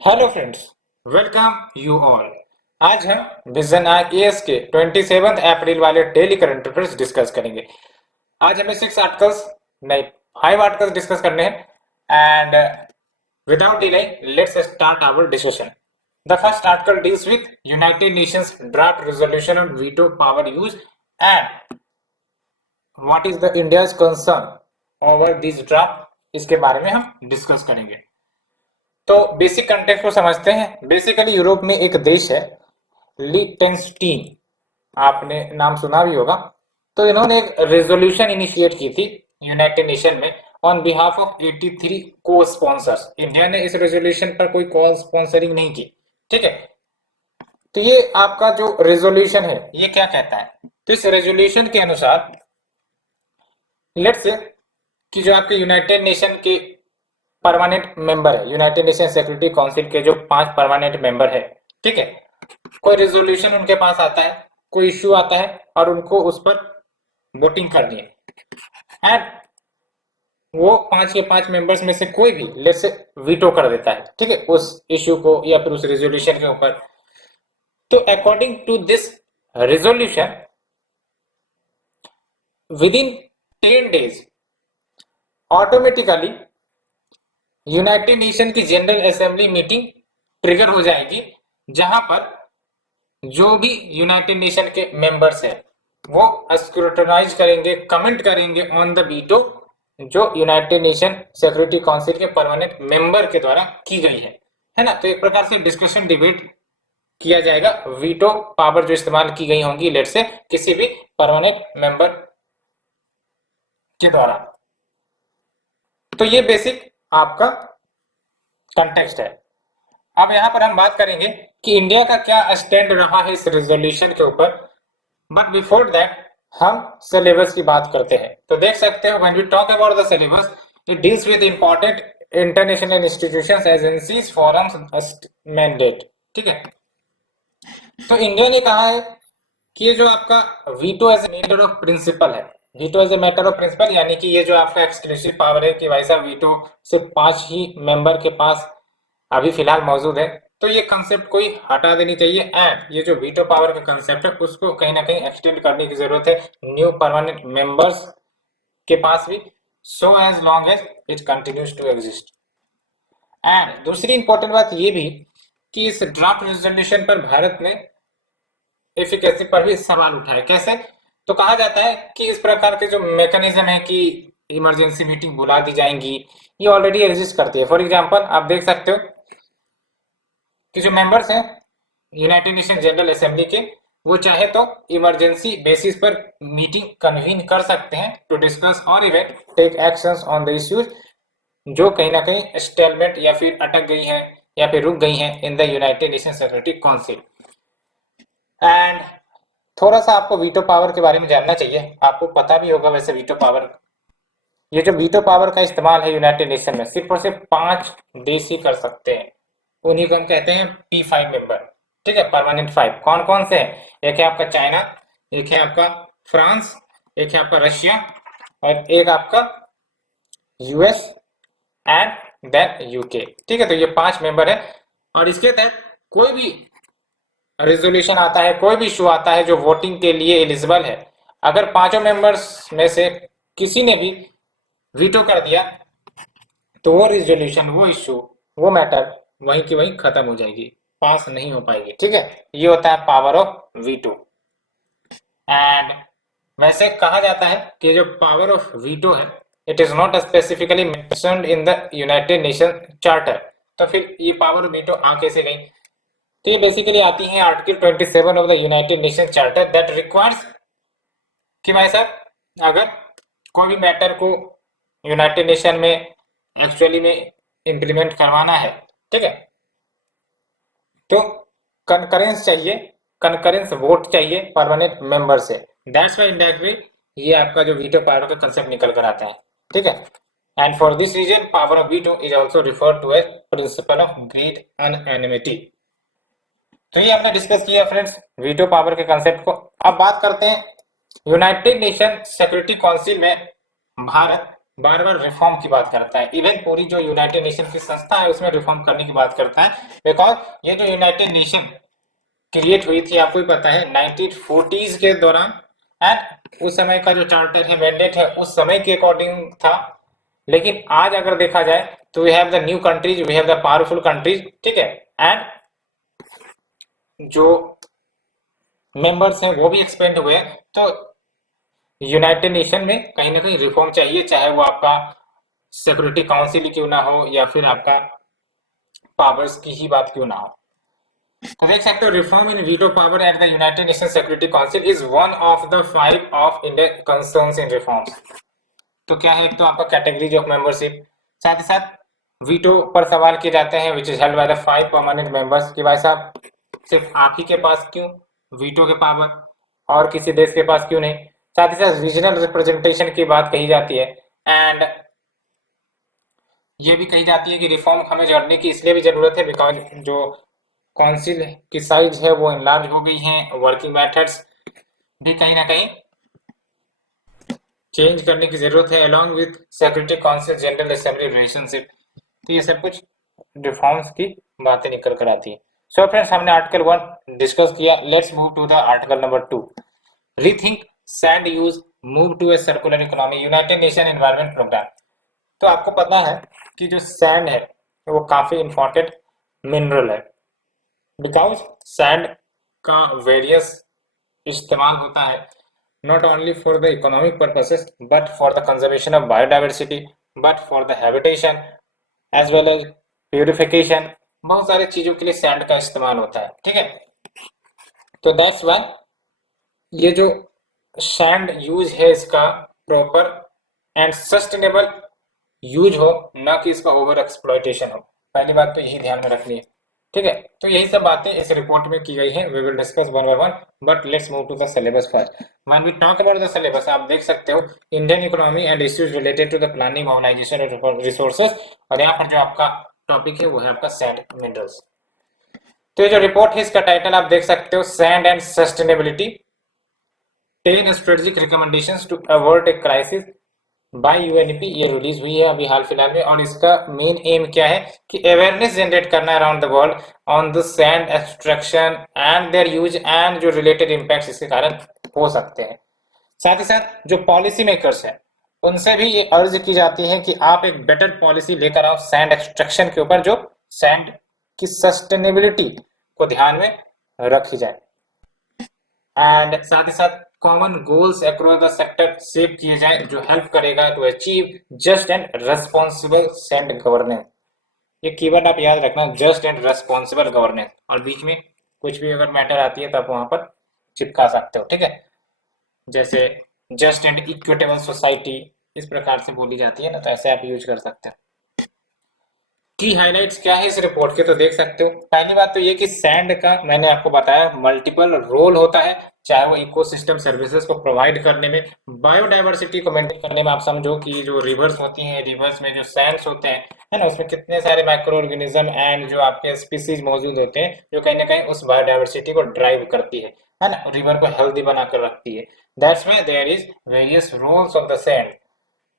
Hello friends, welcome you all. आज हम vision IAS के 27 अप्रैल वाले डेली करंट अफेयर्स डिस्कस करेंगे। आज हमें 6 आर्टिकल्स नहीं 5 आर्टिकल्स डिस्कस करने हैं and without delay let's start our discussion. The first article deals with United Nations draft resolution on veto power use and what is the India's concern over this draft. इसके बारे में हम discuss करेंगे। तो basic context को समझते हैं। Basically Europe में एक देश है लिechtenstein, आपने नाम सुना भी होगा। तो इन्होंने एक रेजोल्यूशन इनिशिएट की थी यूनाइटेड नेशन में ऑन बिहाफ ऑफ 83 को स्पॉन्सर्स। इंडिया ने इस रेजोल्यूशन पर कोई कॉल स्पॉन्सरिंग नहीं की, ठीक है। तो ये आपका जो रेजोल्यूशन है ये क्या कहता है, तो इस रेजोल्यूशन के अनुसार लेट्स से कि जो आपके यूनाइटेड नेशन के परमानेंट मेंबर है, यूनाइटेड नेशन सिक्योरिटी काउंसिल के जो 5 परमानेंट मेंबर है, ठीक है, कोई रेजोल्यूशन उनके पास आता है, कोई इश्यू आता है और उनको उस पर वोटिंग करनी है एंड वो 5 के 5 मेंबर्स में से कोई भी लेट्स से वीटो कर देता है, ठीक है, उस इश्यू को या फिर उस रेजोल्यूशन के ऊपर। तो according to this resolution within 10 days automatically United Nation की जनरल असेंबली मीटिंग ट्रिगर हो जाएगी, जहां पर जो भी यूनाइटेड नेशन के मेंबर्स हैं वो स्क्रूटनाइज करेंगे, कमेंट करेंगे ऑन द वीटो जो यूनाइटेड नेशन सिक्योरिटी काउंसिल के परमानेंट मेंबर के द्वारा की गई है ना। तो एक प्रकार से डिस्कशन डिबेट किया जाएगा वीटो पावर जो इस्तेमाल की गई होंगी लेट से किसी भी परमानेंट मेंबर के द्वारा। तो ये बेसिक आपका कंटेक्स्ट है। अब यहां पर हम बात करेंगे कि इंडिया का क्या स्टैंड रहा है इस रेजोल्यूशन के ऊपर, बट बिफोर दैट हम सिलेबस की बात करते हैं। तो देख सकते हो when we talk about the syllabus it deals with important international institutions, agencies, forums, mandate, ठीक है। तो इंडिया ने कहा है कि ये जो आपका veto as a matter of principle है, veto as a matter of principle यानी कि ये जो आपका एक्सक्लूसिव पावर है कि भाई साहब वीटो सिर्फ 5 ही मेंबर के पास अभी फिलहाल मौजूद है, तो ये कंसेप्ट कोई हटा देनी चाहिए एंड ये जो वीटो पावर का कंसेप्ट है उसको कहीं ना कहीं एक्सटेंड करने की जरूरत है न्यू परमानेंट मेंबर्स के पास भी, so as long as it continues to exist. And दूसरी इंपॉर्टेंट बात ये भी कि इस ड्राफ्ट रेजोल्यूशन पर भारत ने एफिकेसी पर भी सवाल उठाए। कैसे? तो कहा जाता है कि इस प्रकार के जो मैकेनिज्म है कि इमरजेंसी मीटिंग बुला दी जाएंगी, ये ऑलरेडी एग्जिस्ट करती है। फॉर एग्जांपल आप देख सकते हो कि जो मेंबर्स हैं यूनाइटेड नेशन जनरल असेंबली के, वो चाहे तो इमरजेंसी बेसिस पर मीटिंग कन्वीन कर सकते हैं टू डिस्कस और even take actions on the issues जो कहीं ना कहीं स्टेलमेंट या फिर अटक गई हैं या फिर रुक गई हैं in the United nation security council. And थोड़ा सा आपको वीटो पावर के बारे में जानना चाहिए, आपको पता भी होगा वैसे वीटो पावर, ये जो वीटो पावर का इस्तेमाल है यूनाइटेड नेशन में सिर्फ और सिर्फ 5 देश ही कर सकते हैं, उन्हीं को हम कहते हैं P5 मेंबर, ठीक है, परमानेंट 5। कौन कौन से हैं? एक है आपका चाइना, एक है आपका फ्रांस, एक है आपका रशिया और एक आपका यूएस एंड देन यूके, ठीक है। तो ये 5 मेंबर है और इसके तहत कोई भी रेजोल्यूशन आता है, कोई भी इशू आता है जो वोटिंग के लिए एलिजिबल है, अगर पांचों मेंबर्स में से किसी ने भी वीटो कर दिया तो वो रेजोल्यूशन, वो इशू, वो मैटर वहीं की वहीं खत्म हो जाएगी, पास नहीं हो पाएगी, ठीक है। ये होता है पावर ऑफ वीटो। एंड वैसे कहा जाता है कि जो पावर ऑफ वीटो है it is not specifically mentioned in the United nation charter. तो फिर ये पावर ऑफ वीटो आ कैसे गई? तो ये बेसिकली आती है article 27 of the United nation charter that requires कि भाई साहब अगर कोई भी मैटर को यूनाइटेड नेशन में एक्चुअली में इंप्लीमेंट करवाना है, ठीक है, तो कंकरेंस चाहिए, कंकरेंस वोट चाहिए परमानेंट मेंबर से। दैट्स व्हाई इनडायरेक्टली ये आपका जो वीटो पावर का कंसेप्ट निकल कर आता है, ठीक है। And for this reason power of veto is also referred to as principle of great unanimity. तो ये हमने डिस्कस किया फ्रेंड्स वीटो पावर के कंसेप्ट को। अब बात करते हैं यूनाइटेड नेशन सिक्योरिटी काउंसिल में भारत बार बार रिफॉर्म की बात करता है। इवन पूरी जो यूनाइटेड नेशन की संस्था है उसमें रिफॉर्म करने की बात करता है, बिकॉज ये जो यूनाइटेड नेशन क्रिएट हुई थी आपको भी पता है 1940s के दौरान, एंड उस समय का जो चार्टर है, मैंडेट है, उस समय के अकॉर्डिंग था। लेकिन आज अगर देखा जाए तो we have the new countries, we have the powerful countries, ठीक है, एंड जो मेंबर्स हैं वो भी एक्सपेंड हुए हैं। तो यूनाइटेड नेशन में कहीं ना कहीं रिफॉर्म चाहिए, चाहे वो आपका सिक्योरिटी काउंसिल क्यों ना हो या फिर आपका पावर्स की ही बात क्यों ना हो। तो देख सकते हो reform in veto power at the United nation security council is one of the 5 of India concerns in reforms. तो क्या है, एक तो आपका कैटेगरीज ऑफ मेंबरशिप, साथ ही साथ वीटो पर सवाल किए जाते हैं which is held by the 5 permanent members, कि भाई साहब सिर्फ आप ही के पास क्यों वीटो के पावर, और किसी देश के पास क्यों नहीं। साथ ही साथ रीजनल रिप्रेजेंटेशन की बात कही जाती है, एंड ये भी कही जाती है कि रिफॉर्म हमें जोड़ने की इसलिए भी जरूरत है बिकॉज जो काउंसिल की साइज है वो इनलार्ज हो गई है, वर्किंग मेथड्स भी कहीं ना कहीं चेंज करने की जरूरत है along with security council general assembly relationship. तो ये सब कुछ रिफॉर्म्स की बातें निकल कर आती है। सो फ्रेंड्स, हमने आर्टिकल 1 डिस्कस किया। Let's move to the article number 2, rethink sand use, move to a circular economy, United Nation environment programme. तो आपको पता है कि जो सैंड है वो काफी इंपॉर्टेंट मिनरल है, बिकॉज सैंड का वेरियस इस्तेमाल होता है not only for the economic purposes but for the conservation of biodiversity, but for the habitation as well as purification। बहुत सारी चीजों के लिए सैंड का इस्तेमाल होता है, ठीक है। तो दैट्स वाई ये जो सैंड यूज है इसका प्रॉपर एंड सस्टेनेबल यूज हो, ना कि इसका ओवर एक्सप्लॉयटेशन हो। पहली बात तो यही ध्यान में रखनी है, ठीक है। तो यही सब बातें इस रिपोर्ट में की गई हैं। We will discuss one by one, but let's move to the syllabus first. When we talk about the syllabus, आप देख सकते हो Indian economy and issues related to the planning, mobilisation of resources, और यहाँ पर जो आपका टॉपिक है वो है आपका सैंड मिनरल्स। तो ये जो रिपोर्ट है इसका टाइटल आप देख सकते हो, sand and sustainability 10 strategic recommendations to avoid a crisis by UNEP. ये रिलीज हुई है अभी हाल फिलहाल में, और इसका मेन एम क्या है कि अवेयरनेस जनरेट करना around the world on the sand extraction and their use and जो रिलेटेड इंपैक्ट्स इसके कारण हो सकते हैं। साथ ही साथ जो पॉलिसी मेकर्स हैं उनसे भी ये अर्ज की जाती है कि आप एक बेटर पॉलिसी लेकर आओ सैंड एक्सट्रैक्शन के ऊपर, जो सैंड की सस्टेनेबिलिटी को ध्यान में रखी जाए, एंड साथ ही साथ common goals across the sector set किए जाए जो हेल्प करेगा to achieve just and responsible sand governance. ये कीवर्ड आप याद रखना, जस्ट एंड रेस्पॉन्सिबल गवर्नेंस, और बीच में कुछ भी अगर मैटर आती है तो आप वहां पर चिपका सकते हो, ठीक है। जैसे जस्ट एंड इक्विटेबल सोसाइटी इस प्रकार से बोली जाती है ना, तो ऐसे आप यूज कर सकते हो। की हाइलाइट्स क्या है इस रिपोर्ट के, तो देख सकते हो। पहली बात तो ये कि सैंड का मैंने आपको बताया मल्टीपल रोल होता है, चाहे वो इकोसिस्टम सर्विसेज को प्रोवाइड करने में, बायोडायवर्सिटी को मेंटेन करने में। आप समझो कि जो रिवर्स होती हैं, रिवर्स में जो सैंड्स होते हैं, है ना, उसमें कितने सारे माइक्रो ऑर्गेनिज्म एंड जो आपके स्पीसीज मौजूद होते हैं जो कहीं ना कहीं उस बायोडायवर्सिटी को ड्राइव करती है ना, रिवर को हेल्दी बनाकर रखती है। That's why there is various roles of the sand,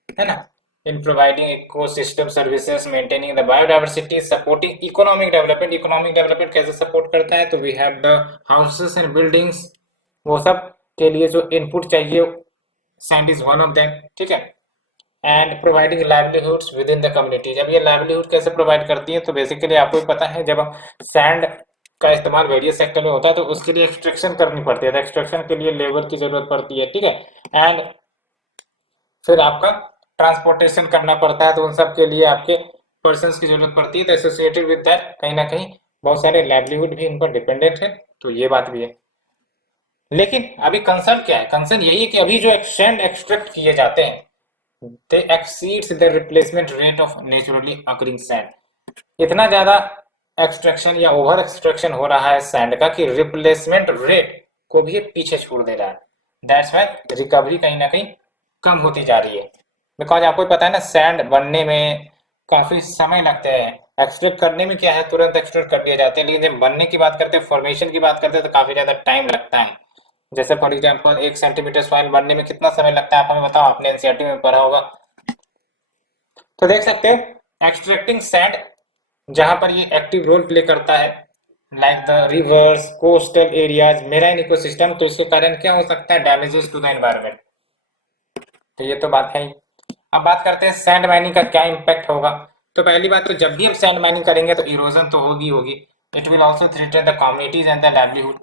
है ना, in providing ecosystem services, maintaining the biodiversity, supporting economic development। economic development कैसे support करता है, तो we have the houses and buildings, वो सब के लिए जो input चाहिए sand is one of them, ठीक है। and providing livelihoods within the community। जब ये livelihood कैसे provide करती है, तो basically आपको पता है जब sand का इस्तेमाल वेरियस सेक्टर में होता है तो उसके लिए एक्सट्रैक्शन करनी पड़ती है, तो एक्सट्रैक्शन के लिए लेबर की जरूरत पड़ती है, ठीक है। एंड फिर आपका ट्रांसपोर्टेशन करना पड़ता है, तो उन सब के लिए आपके पर्सन्स की जरूरत पड़ती है। तो एसोसिएटेड विद दैट कहीं ना कहीं बहुत सारे लाइवलीहुड भी इन पर डिपेंडेंट है, तो ये बात भी है। लेकिन अभी कंसर्न क्या है, कंसर्न यही है कि अभी जो सैंड एक्सट्रैक्ट किए जाते हैं they exceeds the replacement rate of naturally occurring sand. इतना ज्यादा एक्सट्रैक्शन या ओवर एक्सट्रैक्शन हो रहा है सैंड का कि रिप्लेसमेंट रेट को भी पीछे छोड़ दे रहा है। दैट्स व्हाई रिकवरी कहीं ना कहीं कम होती जा रही है, बिकॉज आपको पता है ना सैंड बनने में काफी समय लगता है। एक्सट्रैक्ट करने में क्या है, तुरंत एक्सट्रैक्ट कर दिया जाता है, लेकिन जब बनने की बात करते हैं, फॉर्मेशन की बात करते हैं, तो काफी ज्यादा टाइम लगता है। जैसे फॉर एग्जांपल 1 सेंटीमीटर सॉइल बनने में कितना समय लगता है, आप हमें बताओ, आपने एनसीईआरटी में पढ़ा होगा। तो देख सकते हो एक्सट्रैक्टिंग सैंड जहां पर ये एक्टिव रोल प्ले करता है, like the reverse, coastal areas, marine ecosystem, तो इसके कारण क्या हो सकता है, डैमेजेस टू द एनवायरमेंट। तो ये तो बात है ही। अब बात करते हैं सैंड माइनिंग का क्या इम्पैक्ट होगा। तो पहली बात तो जब भी हम सैंड माइनिंग करेंगे तो इरोजन तो होगी होगी। It will also threaten the communities and the livelihood,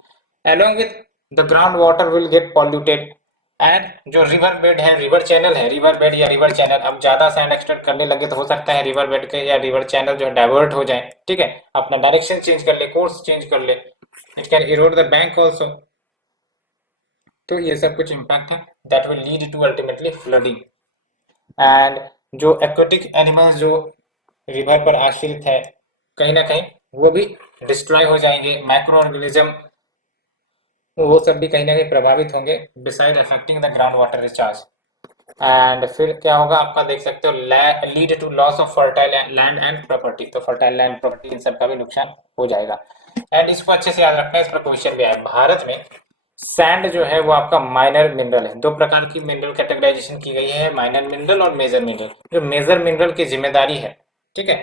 along with the ground water will get polluted. And जो रिवर बेड है, रिवर चैनल है, रिवर बेड या रिवर चैनल, अब ज्यादा सैंड एक्सट्रैक्ट करने लगे तो हो सकता है रिवर बेड के या रिवर चैनल जो डाइवर्ट हो जाए, ठीक है, अपना डायरेक्शन चेंज कर ले, कोर्स चेंज कर ले। It can erode the bank also. तो ये सब कुछ इम्पैक्ट है that will lead to ultimately flooding. And जो एक्वेटिक एनिमल्स जो रिवर पर आश्रित है, कहीं ना कहीं वो भी डिस्ट्रॉय हो जाएंगे, माइक्रो ऑर्गेनिज्म वो सब भी कहीं ना कहीं प्रभावित होंगे, beside affecting the ground water recharge. And फिर क्या होगा आपका, देख सकते हो, lead to loss of fertile land and property, तो फर्टाइल लैंड प्रॉपर्टी इन सब का भी नुकसान हो जाएगा। एंड इसको अच्छे से याद रखना है, इस पर क्वेश्चन भी आया। भारत में सैंड जो है वो आपका माइनर मिनरल है। दो प्रकार की मिनरल कैटेगराइजेशन की गई है, माइनर मिनरल और मेजर मिनरल। जो मेजर मिनरल की जिम्मेदारी है, ठीक है,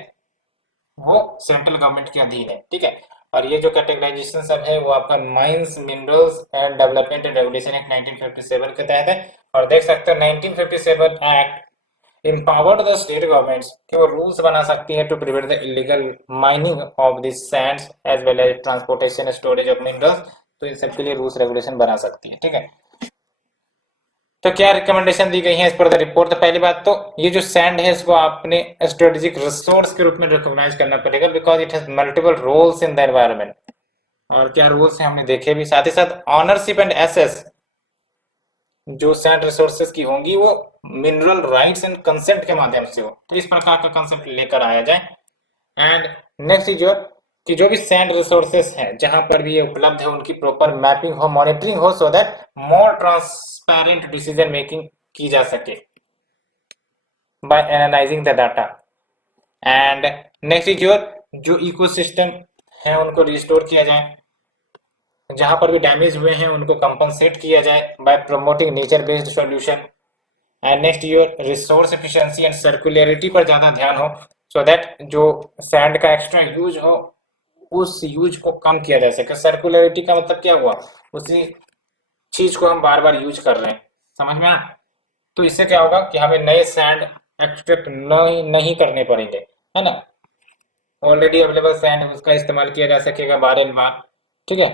वो सेंट्रल गवर्नमेंट के अधीन है, ठीक है। और ये जो कैटेगराइजेशन सब है वो आपका mines minerals and development and regulation act 1957 के तहत है। और देख सकते हो 1957 act empowered the state governments कि वो रूल्स बना सकती है to prevent the illegal mining of this sands as well as transportation storage of minerals. तो इन सब के लिए रूल्स रेगुलेशन बना सकती है, ठीक है। तो क्या रिकमेंडेशन दी गई है इस पर द रिपोर्ट। तो पहली बात तो ये जो सैंड है इसको आपने स्ट्रेटेजिक रिसोर्स के रूप में रिकॉग्नाइज करना पड़ेगा, because it has multiple roles in the environment. और क्या रोल्स हैं हमने देखे भी। साथ ही साथ ऑनरशिप एंड एसेस जो सैंड रिसोर्सेज की होंगी वो मिनरल राइट्स एंड कंसेंट के माध्यम से हो, तो इस प्रकार का कंसेप्ट लेकर आया जाए। एंड नेक्स्ट इज योर कि जो भी सैंड रिसोर्सेस हैं जहां पर भी ये उपलब्ध है उनकी प्रॉपर मैपिंग हो, मॉनिटरिंग हो, so that more transparent decision making की जा सके by analysing the data. And next is your जो इकोसिस्टम है उनको रिस्टोर किया जाए, जहां पर भी डैमेज हुए हैं उनको कंपनसेट किया जाए by promoting nature based solution. And next your resource efficiency and circularity पर ज्यादा ध्यान हो, सो दैट जो सैंड का एक्स्ट्रा यूज हो उस यूज को कम किया जा सके। सर्कुलरिटी का मतलब क्या हुआ, उसी चीज को हम बार बार यूज कर रहे हैं, समझ में आया। तो इससे क्या होगा कि हमें नए सैंड एक्सट्रैक्ट नहीं करने पड़ेंगे, है ना। ऑलरेडी अवेलेबल सैंड उसका इस्तेमाल किया जा सकेगा बार एंड बार, ठीक है।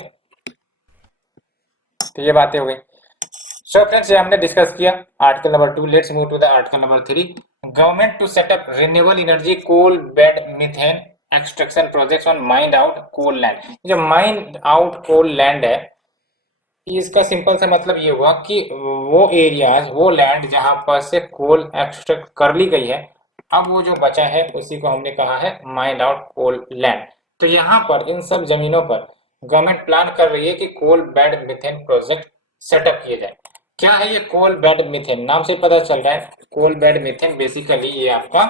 तो ये बातें हो गई। सो फ्रेंड्स, ये हमने डिस्कस किया article number 2। Let's move to the article number 3, government to set up renewable energy coal bed methane extraction projects on mined out coal land. जो माइंड आउट कोल लैंड है इसका simple सा मतलब ये हुआ कि वो एरियाज, वो लैंड जहां पर से कोल एक्सट्रैक्ट कर ली गई है, अब वो जो बचा है उसी को हमने कहा है माइंड आउट कोल लैंड। तो यहाँ पर इन सब जमीनों पर गवर्नमेंट प्लान कर रही है कि coal bed methane project setup किए जाए। क्या है ये कोल बेड मीथेन, नाम से पता चल रहा है। कोल बेड मीथेन बेसिकली ये आपका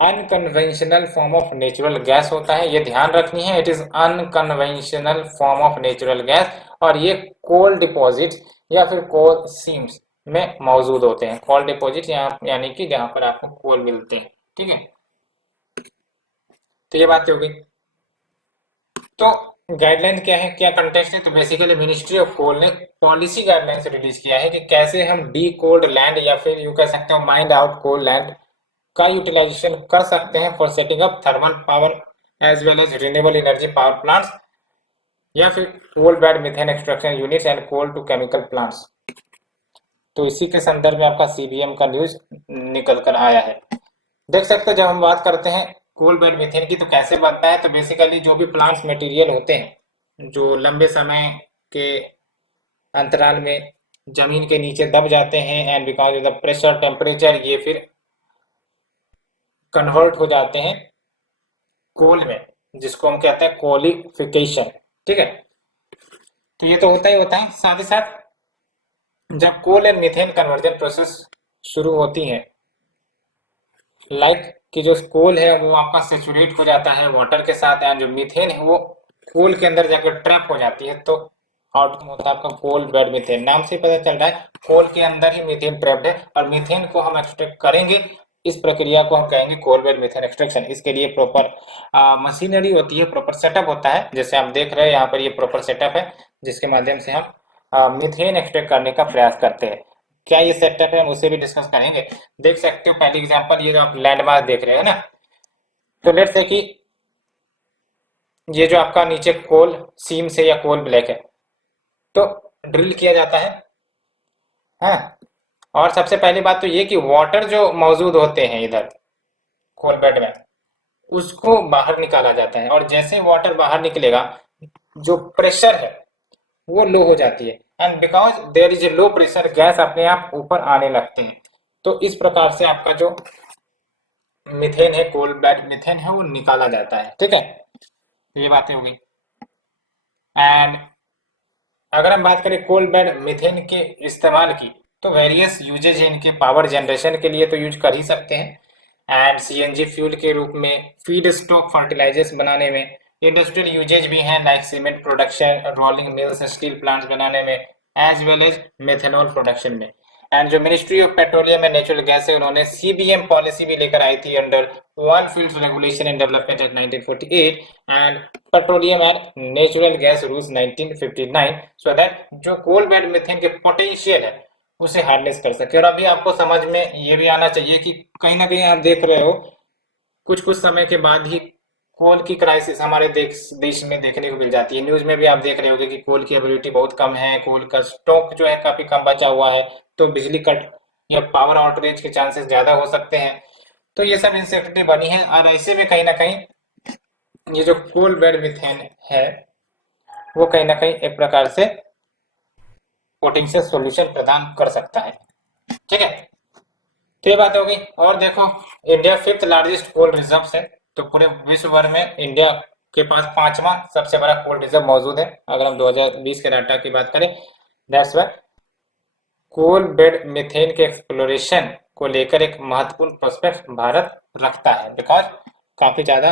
unconventional form of natural gas होता है, ये ध्यान रखनी है। It is unconventional form of natural gas, और ये कोल डिपॉजिट या फिर कोल सीम्स में मौजूद होते हैं। कोल डिपॉजिट यानी कि जहां पर आपको कोल मिलते हैं, ठीक है। तो ये बात हो गई। तो गाइडलाइन क्या है, क्या कंटेक्स्ट है, तो बेसिकली मिनिस्ट्री ऑफ कोल ने पॉलिसी गाइडलाइंस रिलीज किया है कि कैसे हम डी कोल्ड लैंड या फिर यूं कह सकते हो माइंड आउट कोल लैंड का यूटिलाइजेशन कर सकते हैं for setting up thermal power as well as renewable energy power plants या फिर coal bed methane extraction units and coal to chemical plants. तो इसी के संदर्भ में आपका सीबीएम का न्यूज निकल कर आया है। देख सकते हो जब हम बात करते हैं कोल बेड मीथेन की तो कैसे बनता है, तो बेसिकली जो भी प्लांट्स मटेरियल होते हैं जो लंबे समय के अंतराल में जमीन के नीचे दब जाते हैं and because of the pressure temperature ये फिर कन्वर्ट हो जाते हैं कोल में, जिसको हम कहते हैं कोलिफिकेशन, ठीक है। तो ये तो होता ही होता है। साथ ही साथ जब कोल एंड मीथेन कन्वर्जन प्रोसेस शुरू होती है, लाइक कि जो कोल है वो आपका सेचुरेट हो जाता है वाटर के साथ एंड जो मीथेन है वो कोल के अंदर जाकर ट्रैप हो जाती है, तो आउटकम होता है आपका कोल बेड मीथेन। नाम से पता चल रहा है कोल के अंदर ही मीथेन ट्रैप्ड है और मीथेन को हम एक्सट्रैक्ट करेंगे इस प्रक्रिया को हम कहेंगे कोल बेड मीथेन एक्सट्रैक्शन। इसके लिए प्रॉपर मशीनरी होती है, प्रॉपर सेटअप होता है। जैसे आप देख रहे हैं यहाँ पर ये प्रॉपर सेटअप है जिसके माध्यम से हम मीथेन एक्सट्रैक्ट करने का प्रयास करते हैं। क्या ये सेटअप है हम उसे भी डिस्कस करेंगे। देख सकते हो पहली एग्जांपल, ये जो आप लैंडमार्क देख रहे हो ना, तो लेट्स से कि ये जो आपका नीचे कोल सीम से या कोल ब्लैक है, तो ड्रिल किया जाता है। हाँ, और सबसे पहली बात तो ये कि वाटर जो मौजूद होते हैं इधर कोल बेड में, उसको बाहर निकाला जाता है। और जैसे वाटर बाहर निकलेगा, जो प्रेशर है वो लो हो जाती है, and because there is a low pressure, gas अपने आप ऊपर आने लगते हैं। तो इस प्रकार से आपका जो मीथेन है, कोल बेड मीथेन है, वो निकाला जाता है। ठीक है, ये बातें हो गई। एंड अगर हम बात करें कोल बेड मीथेन के इस्तेमाल की, तो वेरियस यूजेज है इनके। पावर जनरेशन के लिए तो यूज कर ही सकते हैं, एंड सीएनजी फ्यूल के रूप में, फीड स्टॉक फर्टिलाइजर्स बनाने में, इंडस्ट्रियल यूजेज भी हैं like cement production, rolling mills, steel plants बनाने में, as well as methanol production में। एंड जो ministry of petroleum and natural gas है, उन्होंने सीबीएम पॉलिसी भी लेकर आई थी under one field regulation and development act 1948 and petroleum and natural gas rules 1959, so that जो कोल बेड मीथेन के पोटेंशियल है उसे हार्नेस कर सके। और अभी आपको समझ में ये भी आना चाहिए कि कहीं ना कहीं आप देख रहे हो कुछ कुछ समय के बाद ही कोल की क्राइसिस हमारे देश में देखने को मिल जाती है। न्यूज में भी आप देख रहे होंगे कि कोल की अवेलेबिलिटी बहुत कम है, कोल का स्टॉक जो है काफी कम बचा हुआ है, तो बिजली कट या पावर आउटरेज के चांसेस ज्यादा हो सकते हैं। तो ये सब इनसिक्योरिटी बनी है, और ऐसे में कहीं ना कहीं ये जो कोल बेड मीथेन है वो कहीं ना कहीं एक प्रकार से पोटेंशियल सॉल्यूशन प्रदान कर सकता है। ठीक है, तो ये बात हो गई। और देखो, India fifth largest coal reserve है, तो पूरे विश्व भर में इंडिया के पास पांचवा सबसे बड़ा कोल रिजर्व मौजूद है अगर हम 2020 के डाटा की बात करें। That's why coal bed methane के एक्सप्लोरेशन को लेकर एक महत्वपूर्ण प्रोस्पेक्ट भारत रखता है, बिकॉज काफी ज्यादा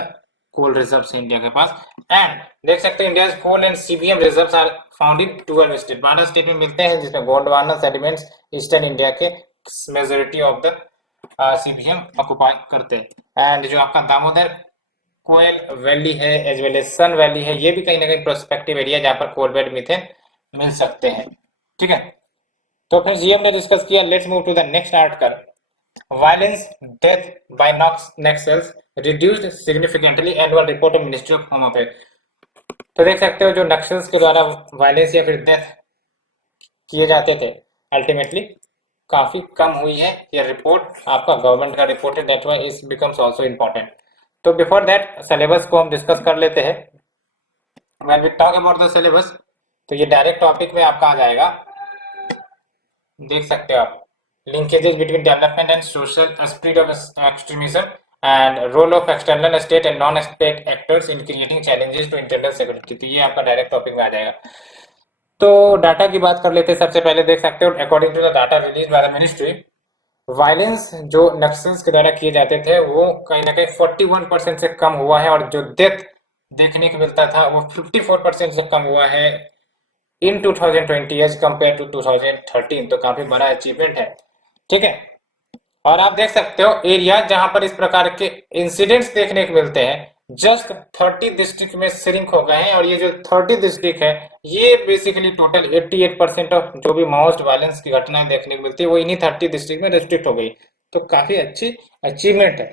कोल रिजर्व है इंडिया के पास। एंड देख सकते हैं India coal and CBM reserves are found in 12 state, 12 state में मिलते हैं, जिसमें गोंडवाना सेडिमेंट्स ईस्टर्न इंडिया के majority of the CBM occupy करते हैं। एंड जो आपका दामोदर कोयल वैली है as well as Son valley है, ये भी कहीं ना कहीं प्रोस्पेक्टिव एरिया जहाँ पर कोल बेड मीथेन मिल सकते हैं। ठीक है, तो फिर जी हमने डिस्कस किया। Let's move to the next article. Violence death by Naxals reduced significantly, annual report of ministry of home affair. तो देख सकते हो जो नक्सल्स के द्वारा वायलेंस या फिर डेथ किए जाते थे, अल्टीमेटली काफी कम हुई है। ये रिपोर्ट आपका गवर्नमेंट का रिपोर्ट है, that why it becomes also important. तो बिफोर दैट सिलेबस को हम डिस्कस कर लेते हैं। When we talk about the syllabus, तो ये डायरेक्ट टॉपिक में आपका आ जाएगा। देख सकते हो आप, linkages between development and social spirit of extremism and role of external state and non-state actors in creating challenges to internal security। तो ये आपका डायरेक्ट टॉपिक में आ जाएगा। तो डाटा की बात कर लेते हैं। सबसे पहले देख सकते हो according to the data release by the ministry, violence जो नक्सल्स के द्वारा किए जाते थे वो कहीं ना कहीं 41% से कम हुआ है, और जो डेथ देखने को मिलता था वो 54% से कम हुआ है इन 2020 एज कंपेयर टू 2013। तो काफी बड़ा अचीवमेंट है। ठीक है, और आप देख सकते हो एरिया जहां पर इस प्रकार के इंसिडेंट्स देखने को मिलते हैं जस्ट 30 डिस्ट्रिक्ट में श्रिंक हो गए हैं। और ये जो 30 डिस्ट्रिक्ट है ये बेसिकली टोटल 88% ऑफ जो भी मोस्ट वायलेंस की घटनाएं देखने को मिलती है वो इन्हीं 30 डिस्ट्रिक्ट में रिस्ट्रिक्ट हो गई। तो काफी अच्छी अचीवमेंट है।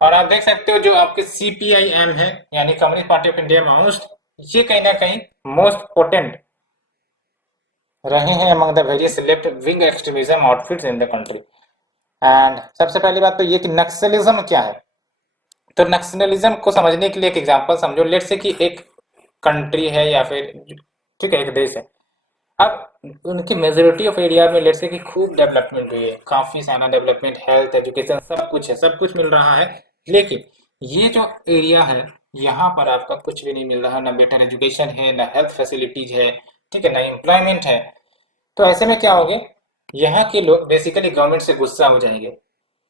और आप देख सकते हो जो आपके सीपीआईएम है यानी communist party of India Maoist, ये कहीं ना कहीं मोस्ट पोटेंट रहे हैं among the various left wing extremism outfits in the country. And सबसे पहली बात तो ये कि नक्सलिज्म क्या है। तो नक्सलिज्म को समझने के लिए एक एग्जांपल समझो। लेट्स से कि एक कंट्री है या फिर ठीक है एक देश है, अब उनकी मेजोरिटी ऑफ एरिया में लेट्स से कि खूब डेवलपमेंट हुई है, काफी सारा डेवलपमेंट, हेल्थ, एजुकेशन, सब कुछ है, सब कुछ मिल रहा है। लेकिन ये जो एरिया है यहाँ पर आपका कुछ भी नहीं मिल रहा, ना बेटर एजुकेशन है, ना हेल्थ फैसिलिटीज है, ठीक है, ना एम्प्लॉयमेंट है। तो ऐसे में क्या होगे, यहाँ के लोग बेसिकली गवर्नमेंट से गुस्सा हो जाएंगे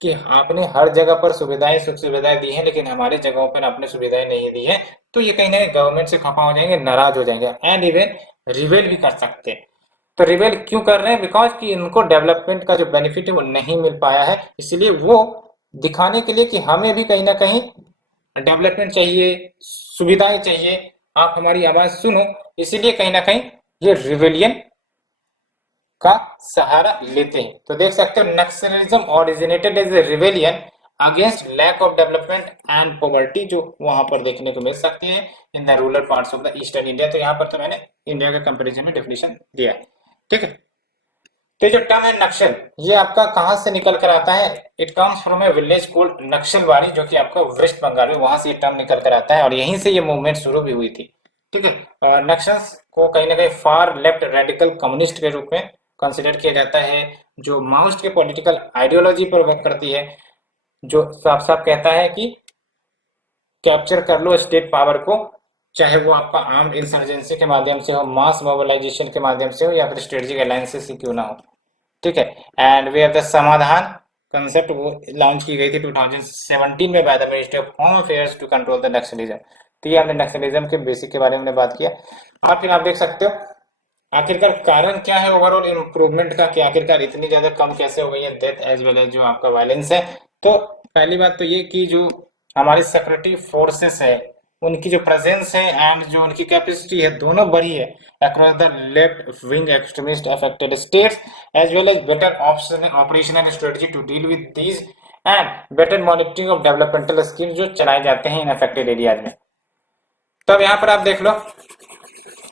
कि आपने हर जगह पर सुविधाएं सुख सुविधाएं दी हैं लेकिन हमारे जगहों पर आपने सुविधाएं नहीं दी है। तो ये कहीं ना कहीं गवर्नमेंट से खफा हो जाएंगे, नाराज हो जाएंगे, एंड इवन रिवेल भी कर सकते हैं। तो रिवेल क्यों कर रहे हैं, बिकॉज कि इनको डेवलपमेंट का जो बेनिफिट है वो नहीं मिल पाया है, इसलिए वो दिखाने के लिए कि हमें भी कहीं ना कहीं डेवलपमेंट चाहिए, सुविधाएं चाहिए, आप हमारी आवाज सुनो। इसीलिए कहीं ना कहीं ये रिवेलियन का सहारा लेते हैं। तो देख सकते हो Naxalism originated as a rebellion against lack of development and poverty, जो वहां पर देखने को मिल सकती है in the rural parts of the eastern India. तो यहाँ पर तो मैंने इंडिया का कंपेरिजन में डेफिनेशन दिया है, ठीक है। तो जो टर्म है नक्सल, ये आपका कहाँ से निकल कर आता है? It comes from A village called Naxalbari, जो कि आपका वेस्ट बंगाल में, वहां से ये टर्म निकल कर आता है और यहीं से ये मूवमेंट शुरू भी हुई थी, ठीक है। नक्सल्स को कहीं ना कहीं फार लेफ्ट रेडिकल कम्युनिस्ट के रूप में कंसिडर किया जाता है, जो माओइस्ट के पॉलिटिकल आइडियोलॉजी पर वर्क करती है, जो साफ साफ कहता है कि कैप्चर कर लो स्टेट पावर को, चाहे वो आपका आर्म्ड इंसर्जेंसी के माध्यम से हो, मास मोबिलाइजेशन के माध्यम से हो, या फिर स्ट्रेटेजिक अलायंसेस से क्यों ना हो, ठीक है। And they are the Samadhan concept वो लॉन्च की गई थी 2017 में by the ministry of home affairs to control the Naxalism. तो ये हमने नक्सलिज्म के बेसिक के बारे में बात किया। और फिर आप देख सकते हो आखिरकार कारण क्या है ओवरऑल इम्प्रूवमेंट का, कि आखिरकार इतनी ज्यादा कम कैसे हो गई है डेथ एज वेल एज जो आपका वायलेंस है। तो पहली बात तो ये कि जो हमारी सिक्योरिटी फोर्सेस है उनकी जो प्रेजेंस है एंड जो उनकी कैपेसिटी है दोनों बढ़ी है across the left wing extremist affected states, as well as better operational strategy to deal with these and better monitoring of developmental schemes जो चलाए जाते हैं इन अफेक्टेड एरियाज में। तब यहाँ पर आप देख लो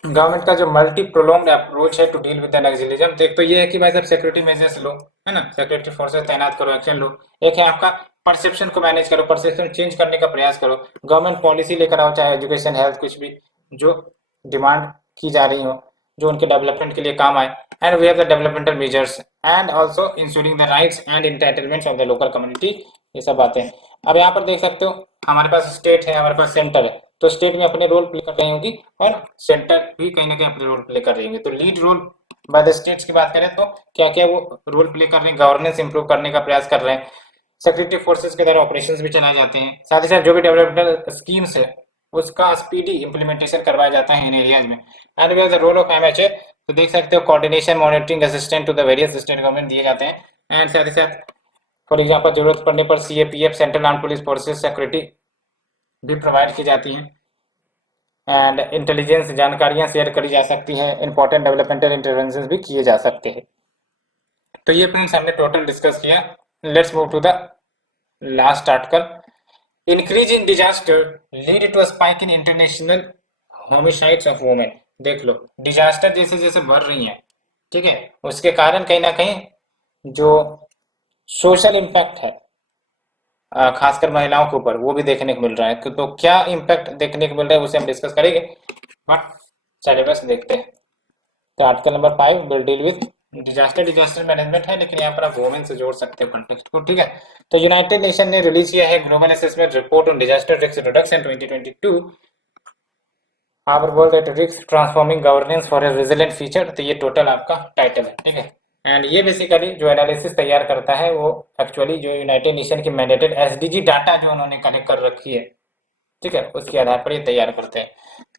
गवर्नमेंट का जो मल्टी प्रोलोंग्ड अप्रोच है to deal with the Naxalism. तो एक तो ये है कि भाई साहब सिक्योरिटी मेजर्स लो, है ना, सिक्योरिटी फोर्सेस तैनात करो, एक्शन लो। एक है आपका परसेप्शन को मैनेज करो, परसेप्शन चेंज करने का प्रयास करो, गवर्नमेंट पॉलिसी लेकर आओ, चाहे एजुकेशन हेल्थ कुछ भी जो डिमांड की जा रही हो, जो उनके डेवलपमेंट के लिए काम आए। And we have the developmental measures and also ensuring the rights and entitlements of the local community, ये सब बातें। अब यहाँ पर देख सकते हो हमारे पास स्टेट है, हमारे पास सेंटर है, तो स्टेट में अपने रोल प्ले कर रही होगी और सेंटर भी कहीं ना कहीं अपने रोल प्ले कर रही होंगी। तो lead role by the states की बात करें तो क्या क्या वो रोल प्ले कर रहे हैं, गवर्नेंस इंप्रूव करने का प्रयास कर रहे हैं, सिक्योरिटी फोर्सेस के द्वारा ऑपरेशंस भी चलाए जाते हैं, साथ ही साथ जो भी डेवलपमेंटल स्कीम्स है उसका स्पीडी इंप्लीमेंटेशन करवाया जाता है इन एरियाज में। And way the role of MHA, तो देख सकते हो coordination monitoring assistant to the various state government दिए जाते हैं। एंड साथ ही साथ फॉर एग्जांपल जरूरत पड़ने पर CAPF central arm police forces security भी प्रोवाइड की जाती हैं। एंड इंटेलिजेंस जानकारियां शेयर करी जा सकती हैं, इंपॉर्टेंट डेवलपमेंटल इंटरवेंशन भी किए जा सकते हैं। तो ये फ्रेंड्स हमने टोटल डिस्कस किया। Let's move to the last article. Increase in disaster lead to spike in international homicides of women. देख लो डिजास्टर जैसे जैसे बढ़ रही हैं, ठीक है, उसके कारण कहीं ना कहीं जो सोशल इम्पैक्ट है खासकर महिलाओं के ऊपर वो भी देखने को मिल रहा है। तो क्या इम्पैक्ट देखने को मिल रहा है उसे हम डिस्कस करेंगे, बट सिलेबस देखते हैं। तो article number 5 will deal with disaster. Disaster management है लेकिन यहाँ पर आप वुमेन से जोड़ सकते हो कॉन्टेक्स्ट को, ठीक है। तो यूनाइटेड नेशन ने रिलीज किया है global assessment report on disaster risk reduction 2022। आप बोल that risk transforming governance for a resilient future. तो ये टोटल आपका टाइटल है, ठीक है। एंड ये बेसिकली जो एनालिसिस तैयार करता है वो एक्चुअली जो यूनाइटेड नेशन की मैंडेटेड एसडीजी डाटा जो उन्होंने कलेक्ट कर रखी है, ठीक है, उसके आधार पर ये तैयार करते हैं।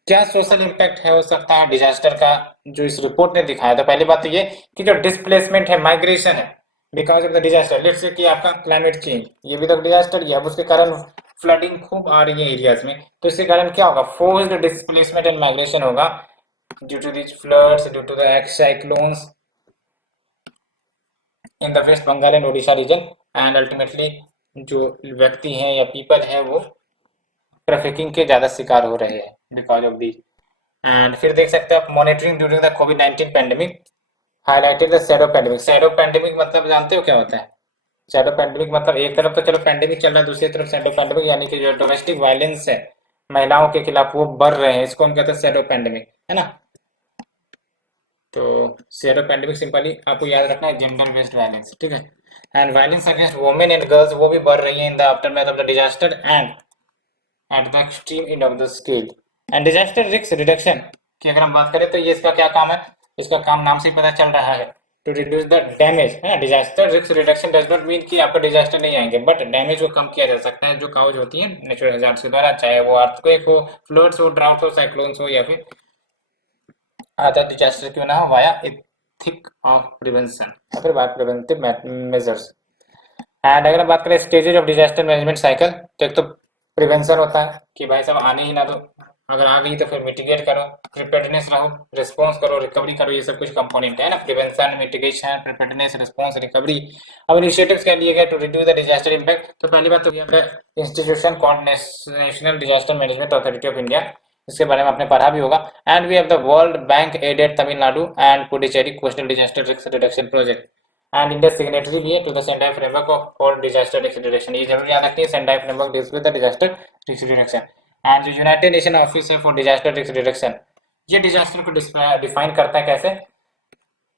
क्या सोशल इम्पैक्ट है हो सकता है डिजास्टर का जो इस रिपोर्ट ने दिखाया? तो पहली बात तो ये कि जो डिस्प्लेसमेंट है, माइग्रेशन है because of the disaster, let's say कि आपका क्लाइमेट चेंज, ये भी तो डिजास्टर ही है। अब उसके कारण फ्लडिंग खूब आ रही है एरियाज में, तो इसके कारण क्या होगा? फोर्स्ड डिस्प्लेसमेंट एंड माइग्रेशन होगा due to this floods, due to the ex cyclones in the west Bengal and Odisha region. And ultimately जो व्यक्ति हैं या पीपल है वो ट्रैफिकिंग के ज्यादा शिकार हो रहे हैं बिकॉज ऑफ दी। एंड फिर देख सकते हैं आप monitoring during the covid pandemic highlighted the shadow pandemic. Shadow pandemic मतलब जानते हो क्या होता है? शैडो पैंडेमिक मतलब एक तरफ तो चलो पैंडेमिक चल रहा है, दूसरी तरफ शैडो पैंडेमिक यानी कि जो डोमेस्टिक वायलेंस है महिलाओं के खिलाफ वो बढ़ रहे हैं, इसको हम कहते हैं शैडो पैंडेमिक, है ना। तो शैडो पैंडेमिक सिंपली आपको याद रखना है जेंडर बेस्ड वायलेंस, ठीक है। And violence against women and girls वो भी बढ़ रही है in the aftermath of the disaster and at the extreme end of the scale. And disaster risk reduction की अगर हम बात करें तो ये इसका क्या काम है? इसका काम नाम से ही पता चल रहा है, टू रिड्यूस द डैमेज, है ना। Disaster risk reduction does not mean कि आपका डिजास्टर नहीं आएंगे, बट डैमेज को कम किया जा सकता है जो काउज होती है नेचुरल हैजार्ड्स के द्वारा, चाहे वो अर्थक्वेक हो, फ्लड्स हो, ड्राउट हो, साइक्लोन्स हो, या फिर अदर डिजास्टर क्यों ना हो, वाया एथिक ऑफ प्रिवेंशन या फिर बाय प्रिवेंटिव मेजर्स। एंड अगर हम बात करें stages of disaster management cycle, तो एक तो प्रिवेंशन होता है कि भाई साहब आने ही ना दो, अगर आ गई तो फिर मिटिगेट करो, प्रिपेयर्डनेस रहो, रिस्पॉन्स करो, रिकवरी करो, ये सब कुछ कंपोनेंट है ना, prevention, mitigation, preparedness, response, recovery. अब इनिशिएटिव्स क्या लिए गए to reduce the disaster impact, तो पहली बात तो यहाँ पे institution called national disaster management authority of India, इसके बारे में आपने पढ़ा भी होगा। And we have the world bank aided Tamil Nadu and Puducherry coastal disaster risk reduction project and India signatory भी है to the Sendai framework of for disaster risk reduction. ये जरूर याद रखिए, Sendai framework deals with the disaster risk reduction. And जो united nation office है for disaster risk reduction, ये disaster को डिफाइन करता है कैसे,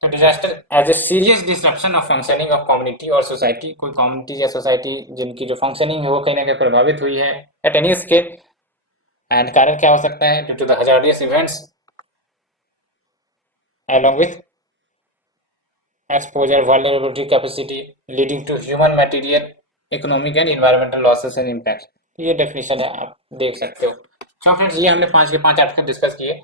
तो disaster as a serious disruption of functioning of community और सोसाइटी, कोई कम्युनिटी या सोसाइटी जिनकी जो फंक्शनिंग है वो कहीं ना कहीं प्रभावित हुई है एट एनी स्केल। एंड कारण क्या हो सकता है, due to the hazardous events along with exposure, vulnerability, capacity leading to human, material, economic and environmental losses and impacts। तो ये डेफिनेशन है, आप देख सकते हो। तो फ्रेंड्स ये हमने 5 के 5 आर्टिकल डिस्कस किए।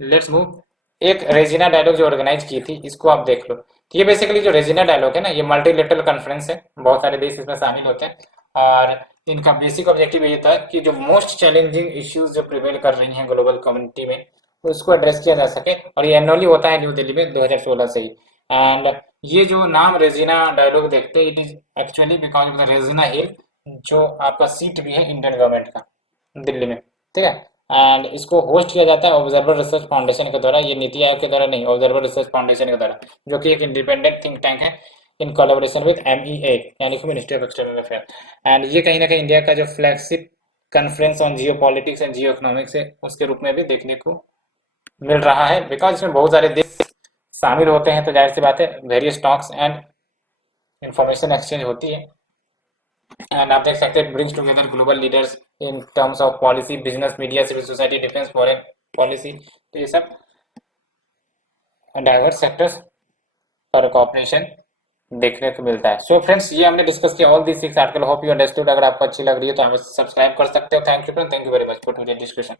Let's move. एक रेजिना डायलॉग जो ऑर्गेनाइज की थी, इसको आप देख लो। तो ये बेसिकली जो रेजिना डायलॉग है ना, ये मल्टीलेटरल कॉन्फ्रेंस है, बहुत सारे देश इसमें शामिल होते हैं और इनका बेसिक ऑब्जेक्टिव ये था कि जो मोस्ट चैलेंजिंग इश्यूज जो प्रिवेल कर रही हैं ग्लोबल कम्युनिटी में, तो इसको एड्रेस किया जा सके। और ये एनुअली होता है न्यू दिल्ली में 2016 से ही। एंड ये जो नाम रेजिना डायलॉग देखते हैं, it is actually because of the Raisina hill, जो आपका सीट भी है इंडियन गवर्नमेंट का दिल्ली में, ठीक है। एंड इसको होस्ट किया जाता है ऑब्जर्वर रिसर्च फाउंडेशन के द्वारा, ये नीति आयोग के द्वारा नहीं, ऑब्जर्वर रिसर्च फाउंडेशन के द्वारा, जो कि एक इंडिपेंडेंट थिंक टैंक है इन कोलैबोरेशन विद MEA यानी कि ministry of external affair. And ये कहीं ना कहीं इंडिया का जो flagship conference on Jio politics and Jio economics है, उसके रूप में भी देखने को मिल रहा है, बिकॉज इसमें बहुत सारे देश शामिल होते हैं, तो जाहिर सी बात है various talks and information exchange होती है। एंड आप देख सकते हैं brings together global leaders in terms of policy, business, media, civil society, defence, foreign policy, तो ये सब डाइवर्स सेक्टर्स पर कोऑपरेशन देखने को मिलता है। सो फ्रेंड्स ये हमने डिस्कस किया all the 6 article, hope you understood. अगर आपको अच्छी लग रही है तो आप सब्सक्राइब कर सकते हो। Thank you friend, thank you very much for today discussion.